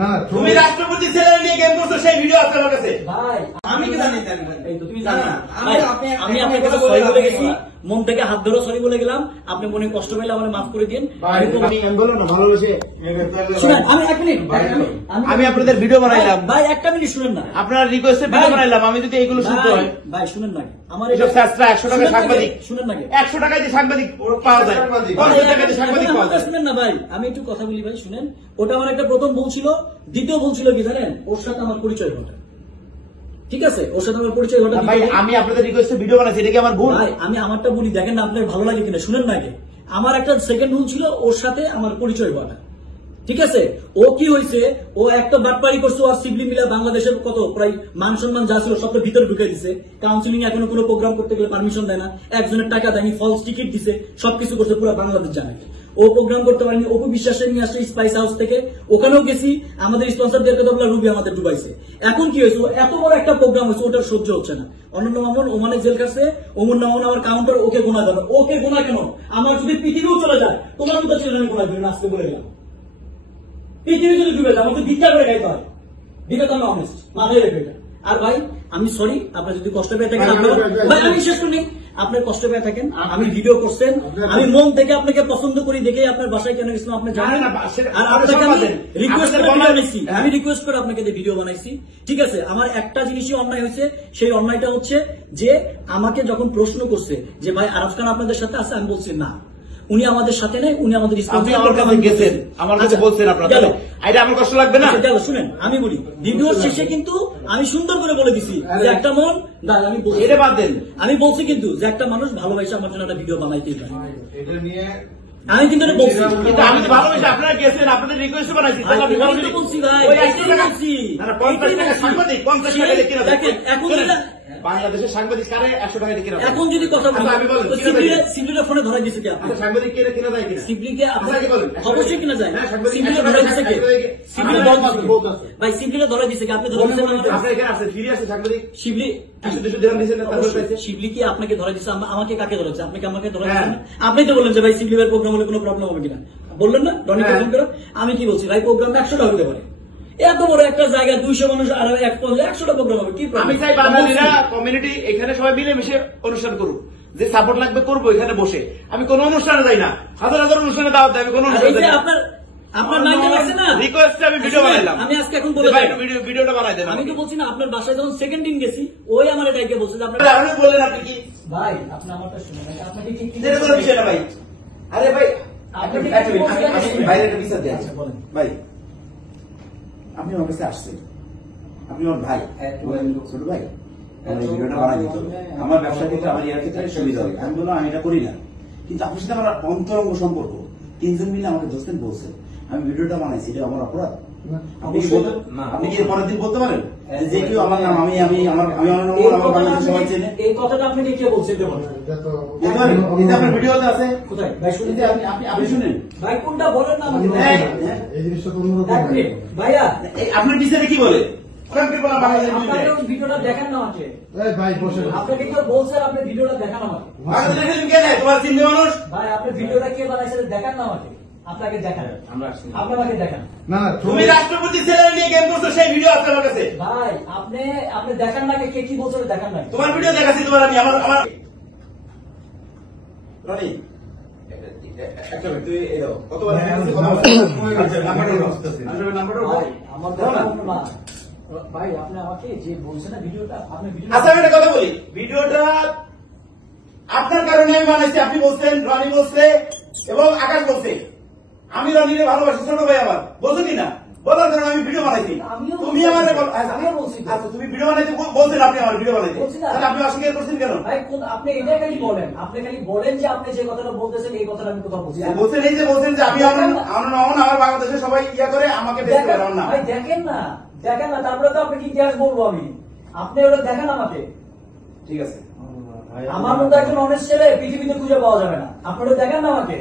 না তুমি রাষ্ট্রপতি ছেলে নিয়ে গেম করছো, সেই ভিডিও আছে আমার কাছে। ভাই আমি কি জানি? এই তো তুমি জানো না, আমি আপনার কাছে সরি বলে গেছি, মন থেকে হাত ধরে সরি বলে গেলাম, আপনি মনে কষ্ট পেলে আমাকে মাফ করে দিন। আমি এক মিনিট, আমি আপনাদের ভিডিও বানাইলাম ভাই, একটা মিনিট শুনেন না, আপনার রিকোয়েস্টে ভিডিও বানাইলাম। আমি যদি এগুলো শুনতে হয় ভাই শুনেন না, আমার এসব শাস্ত্রা 100 টাকা সাংবাদিক, শুনেন না, 100 টাকায় যে সাংবাদিক পাওয়া যায়, 50 টাকায় যে সাংবাদিক পাওয়া যায়। শুনেন না ভাই, আমি একটু কথা বলি ভাই, শুনেন। ওটা আমার একটা প্রথম ভুল ছিল। দ্বিতীয় ভুল ছিল কি জানেন? ওর সাথে আমার পরিচয় ঘটা, ঠিক আছে? ওর সাথে আমার পরিচয় ঘটা। ভাই আমি আপনাদের রিকোয়েস্টে ভিডিও বানাইছি, এটা কি আমার ভুল? ভাই আমি আমারটা বলি, দেখেন না আপনার ভালো লাগে কিনা, শুনেন না। আমার একটা সেকেন্ড ভুল ছিল, ওর সাথে আমার পরিচয় ঘটা, ঠিক আছে? ও কি হয়েছে, ও একটা বাটপারি করছে, আর সিবলি মিলা বাংলাদেশের কত প্রায় মান সম্মান যা ছিল সবটা ভিতরে ঢুকে দিছে। কাউন্সিলিং এখনো কোনো প্রোগ্রাম করতে গেলে পারমিশন দেয় না, একজনের টাকা দেয়নি, ফলস টিকিট দিছে, সবকিছু করছে, পুরো বাংলাদেশ জানে। ও প্রোগ্রাম করতে পারেনি, অপু বিশ্বাসের নিয়ে আসছে স্পাইস হাউস থেকে, ওখানেও গেছি, আমাদের স্পন্সরদেরকে তো রুবি আমাদের ডুবাইছে। এখন কি হয়েছে, এত বড় একটা প্রোগ্রাম হয়েছে, ওটার সহ্য হচ্ছে না। অনন্য মামুন ওমানে জেল কাটছে, ওমর নামন আমার কাউন্টার, ওকে গোনা যাবে। ওকে গোনা কেন? আমার যদি পৃথিবীও চলে যায়, তোমার মতো ছেলে গোনা দিবে না, আজকে বলে গেলাম। পৃথিবী যদি ডুবে যায়, আমাকে ভিক্ষা করে খাইতে হয়, দিকে তো আমি অনেস্ট, মাথায় রেখে এটা। আর ভাই আমি সরি, আপনার যদি কষ্ট পেয়ে থাকেন, ভাই আমি শেষ করি, আপনার কষ্ট পেয়ে থাকেন, আমি ভিডিও করছেন, আমি মন থেকে আপনাকে পছন্দ করি দেখে আপনার বাসায় কেন গেছিলাম আপনি জানেন। আর আপনাকে আমি রিকোয়েস্ট করে বানাইছি, আমি রিকোয়েস্ট করে আপনাকে ভিডিও বানাইছি, ঠিক আছে? আমার একটা জিনিসই অন্যায় হয়েছে, সেই অন্যায়টা হচ্ছে যে আমাকে যখন প্রশ্ন করছে যে ভাই আরাফ খান আপনাদের সাথে আছে, আমি বলছি না, উনি আমাদের সাথে নেই, উনি আমাদের গেছেন, আমার কাছে বলছেন আপনারা, এটা আমার কষ্ট লাগবে না? গেল শুনেন, আমি বলি ভিডিওর শেষে কিন্তু আমি সুন্দর করে বলে দিছি যে একটা মন, আমি এটা বাদ দেন, আমি বলছি কিন্তু যে একটা মানুষ ভালোবাসে আমার জন্য একটা ভিডিও বানাইতেই পারে, এটা নিয়ে আমি কিন্তু এটা বলছি। কিন্তু আমি তো ভালোবাসি, আপনারা গেছেন, আপনাদের রিকোয়েস্ট বানাইছি, বলছি ভাই, বলছি 50 টাকা সাংবাদিক, 50 টাকা দিয়ে কিনা দেখেন। এখন বাংলাদেশের সাংবাদিক কারে 100 টাকা দিয়ে কিনা? এখন যদি কথা বলি, আমি বলেন সিবলির ফোনে ধরা দিছে কি? আচ্ছা সাংবাদিক কে কিনা যায় কিনা? সিবলিকে আপনাকে বলেন অবশ্যই কিনা যায়, সিবলিকে ধরা দিছে কি? ভাই সিবলিকে ধরা দিছে কি? আপনি ধরা দিছেন না? আপনি এখানে আছে, ফিরে আছে সাংবাদিক শিবলি 100-200 দিরহাম দিয়েছেন না? তারপর পাইছে শিবলি কি আপনাকে ধরা দিছে? আমাকে কাকে ধরা দিছে? আপনি কি আমাকে ধরা দিছেন? আপনি তো বললেন যে ভাই সিবলি ভাই প্রোগ্রাম হলে কোনো প্রবলেম হবে কিনা, বললেন না? রনি প্রোগ্রাম করো, আমি কি বলছি ভাই প্রোগ্রাম 100টা হতে পারে, এত বড় একটা জায়গা 200 মানুষ আর 100টা প্রোগ্রাম হবে, কি? আমি চাই বাঙালিরা কমিউনিটি এখানে সবাই মিলে মিশে অনুষ্ঠান করুক, যে সাপোর্ট লাগবে করবো এখানে বসে। আমি কোন অনুষ্ঠানে যাই না, হাজার হাজার অনুষ্ঠানে দাওয়াত দেয়, আমি কোন অনুষ্ঠানে যাই না। আপনার মাইন্ডে লাগছে না, রিকোয়েস্টে আমি ভিডিও বানাইলাম। আমি আজকে এখন বলে ভাই ভিডিওটা বানাই দেন। আমি তো বলছি না, আপনার বাসায় যখন সেকেন্ড দিন গেছি, ওই আমার এটাকে বলছে যে আপনার আপনি বললেন আপনি কি ভাই, আপনি আমারটা শুনুন, আপনাকে কি কি এটা কোনো বিষয় না ভাই। আরে ভাই আপনি বাইরে একটা বিচার দেন ভাই, আপনি আমার কাছে আসছেন, আপনি আমার ভাই, ছোট ভাই, ভিডিওটা বানাই দিত, আমার ব্যবসা ক্ষেত্রে আমার ইয়ার ক্ষেত্রে সুবিধা হবে। আমি বললাম আমি এটা করি না, কিন্তু আপনার সাথে আমার অন্তরঙ্গ সম্পর্ক, 3 জন মিলে আমাকে দোস্তেন বলছেন, আমি ভিডিওটা বানাইছি, এটা আমার অপরাধ? আপনি কি পরের দিন বলতে পারেন যে কেউ আমার নাম, আমি আমার বাংলাদেশ সবাই চেনে? এই কথাটা আপনি কে বলছেন? আপনার ভিডিওতে আছে কোথায় ভাই? শুনতে আপনি শুনেন ভাই, কোনটা বলেন না আমাকে। এই জিনিসটা তো অন্যরকম ভাইয়া আপনার বিচারে কি বলে? ভিডিওটা দেখান না আমাকে। ভাই বসে আপনাকে কেউ বলছে, আপনি ভিডিওটা দেখান আমাকে। তোমার চিন্তা মানুষ ভাই আপনি ভিডিওটা কে বানাইছে দেখান না আমাকে, আপনাকে দেখান, আপনাকে দেখান। না তুমি রাষ্ট্রপতি ছেলে নিয়ে গেম করছো, সেই ভিডিও আছে আমার কাছে। ভাই আপনি দেখান না, কে কি বলছে দেখান না। তোমার ভিডিও দেখাচ্ছি, তোমার আমি আমার রনি একটা মিনিট, তুই এলো কতবার ভাই আপনি আমাকে যে বলছেন না ভিডিওটা, আপনি আচ্ছা আমি একটা কথা বলি, ভিডিওটা আপনার কারণে আমি বানাইছি। আপনি বলছেন, রনি বলছে এবং আকাশ বলছে, আমি রনিরে ভালোবাসি, ছোট ভাই আমার, বলছো কিনা? বলার কারণে আমি ভিডিও বানাইছি। তুমি আমার আচ্ছা তুমি ভিডিও বানাইতে বলছেন, আপনি আমার ভিডিও বানাইতে, তাহলে আপনি অস্বীকার করছেন কেন? ভাই আপনি এটা খালি বলেন, আপনি খালি বলেন যে আপনি যে কথাটা বলতেছেন এই কথাটা আমি কোথাও বলছি বলছেন, এই যে বলছেন যে আমি আমার বাংলাদেশে সবাই ইয়া করে আমাকে বেশ করে না। ভাই দেখেন না, তারপরে তো আপনি কি ইতিহাস বলবো আমি, আপনি ওটা দেখেন আমাকে। ঠিক আছে, আমার মতো একজন অনেস্ট ছেলে পৃথিবীতে খুঁজে পাওয়া যাবে না, আপনি ওটা দেখেন না আমাকে।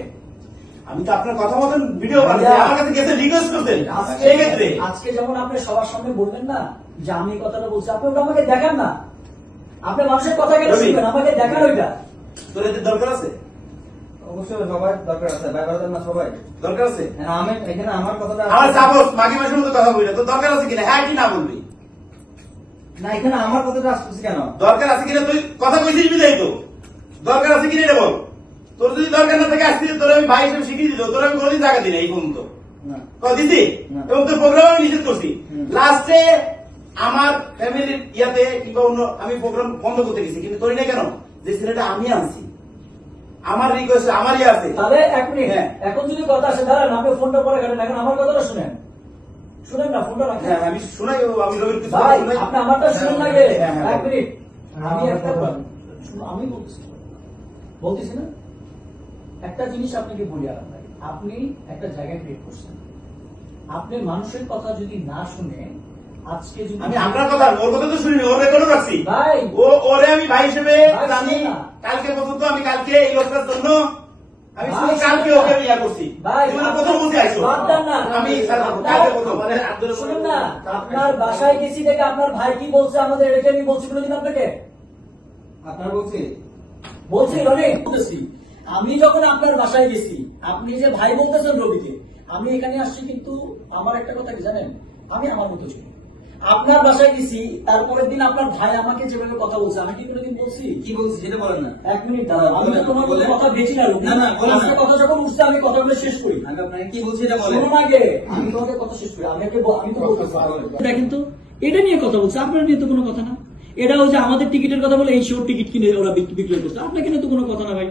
আমি তো আপনার কথা মতন ভিডিও বানাচ্ছি, আমার কাছে গেছে রিকোয়েস্ট করতেন, সেই ক্ষেত্রে আজকে যেমন আপনি সবার সামনে বলবেন না যে আমি এই কথাটা বলছি, আপনি ওটা আমাকে দেখান না। আপনি মানুষের কথা কেন শুনবেন, আমাকে দেখান ওইটা। তোর এতে দরকার আছে? ও অবশ্যই সবাই দরকার আছে, ভাই বাড়াতেন না সবাই। দরকার আছে? হ্যাঁ, আমি এখানে আমার কথাটা আমার সাপোজ মাঝে মাঝে মতো কথা বলি না, তো দরকার আছে কিনা? হ্যাঁ কি না বলবি? না, এখানে আমার কথাটা আসতেছে কেন? দরকার আছে কিনা তুই কথা কইছিস বিদায় তো। দরকার আছে কিনা এটা বল। তোর যদি দরকার না থাকে আসতে তোর আমি ভাই হিসেবে স্বীকৃতি দিত, তোর আমি কোনোদিন টাকা দিই না এই পর্যন্ত। না, দিছি না। এবং তোর প্রোগ্রাম আমি নিষেধ করছি। হুম। লাস্টে আমার ফ্যামিলির ইয়াতে কিংবা অন্য আমি প্রোগ্রাম বন্ধ করতে গেছি, কিন্তু করি না কেন? যে ছেলেটা আমি আনছি, আমার রিকোয়েস্ট আমার ইয়ে আছে। তাহলে এক মিনিট, হ্যাঁ। এখন যদি কথা আসে দাঁড়ান, আপনি ফোনটা পরে কাটেন, এখন আমার কথাটা শুনেন। শুনেন না, ফোনটা রাখেন। হ্যাঁ আমি শোনাই, আমি রবির কিছু ভাই শোনাই। আপনি আমারটা শুনেন না গে? হ্যাঁ, হ্যাঁ, এক মিনিট, আমি হ্যাঁ, একটা হ্যাঁ। আমি বলতেছি না, একটা জিনিস আপনাকে বলি আরাম ভাই, আপনি একটা জায়গা ক্রিয়েট করছেন, আপনি মানুষের কথা যদি না শুনে আজকে যদি আমি আপনার কথা, ওর কথা তো শুনিনি, ওর রেকর্ডও রাখছি। ভাই ওরে আমি ভাই হিসেবে ভাই, জানি। শুনুন না। কালকে পর্যন্ত আমি কালকে এই লোকটার জন্য আমি ভাই, শুধু কালকে শুনুন না। ওকে ইয়া করছি। ভাই, জীবনে প্রথম বুঝে আইসো। বাদ দেন না। আমি আপনার- কালকে প্রথম। শুনুন না, আপনার বাসায় গেছি দেখে আপনার ভাই কি বলছে আমাদের, এটা আমি বলছি কোনোদিন আপনাকে? আপনার বলছি বলছি রনি, বলতেছি আমি যখন আপনার বাসায় গেছি, আপনি যে ভাই বলতেছেন রবিকে, আমি এখানে আসছি, কিন্তু আমার একটা কথা কি জানেন, আমি আমার মতো ছিল। আপনার বাসায় গেছি, তারপরের দিন আপনার ভাই আমাকে যেভাবে কথা বলছে, আমি কি কোনোদিন বলছি? কি বলছি সেটা বলেন না। এক মিনিট দাঁড়াও, আমি তো তোমার মতো কথা বেছি না রবি। না, না, বলেন না। আপনার কথা যখন উঠছে আমি কথাগুলো শেষ করি। আমি আপনাকে কি বলছি এটা বলেন। শুনুন আগে, আমি তোমাকে কথা শেষ করি। আমি তো বলতেছি দেখেন তো, এটা নিয়ে কথা বলছে, আপনার নিয়ে তো কোনো কথা না। এটা হচ্ছে আমাদের টিকিটের কথা বলে এই শোর টিকিট কিনে ওরা বিক্রি করছে, আপনাকে নিয়ে তো কোনো কথা না ভাই।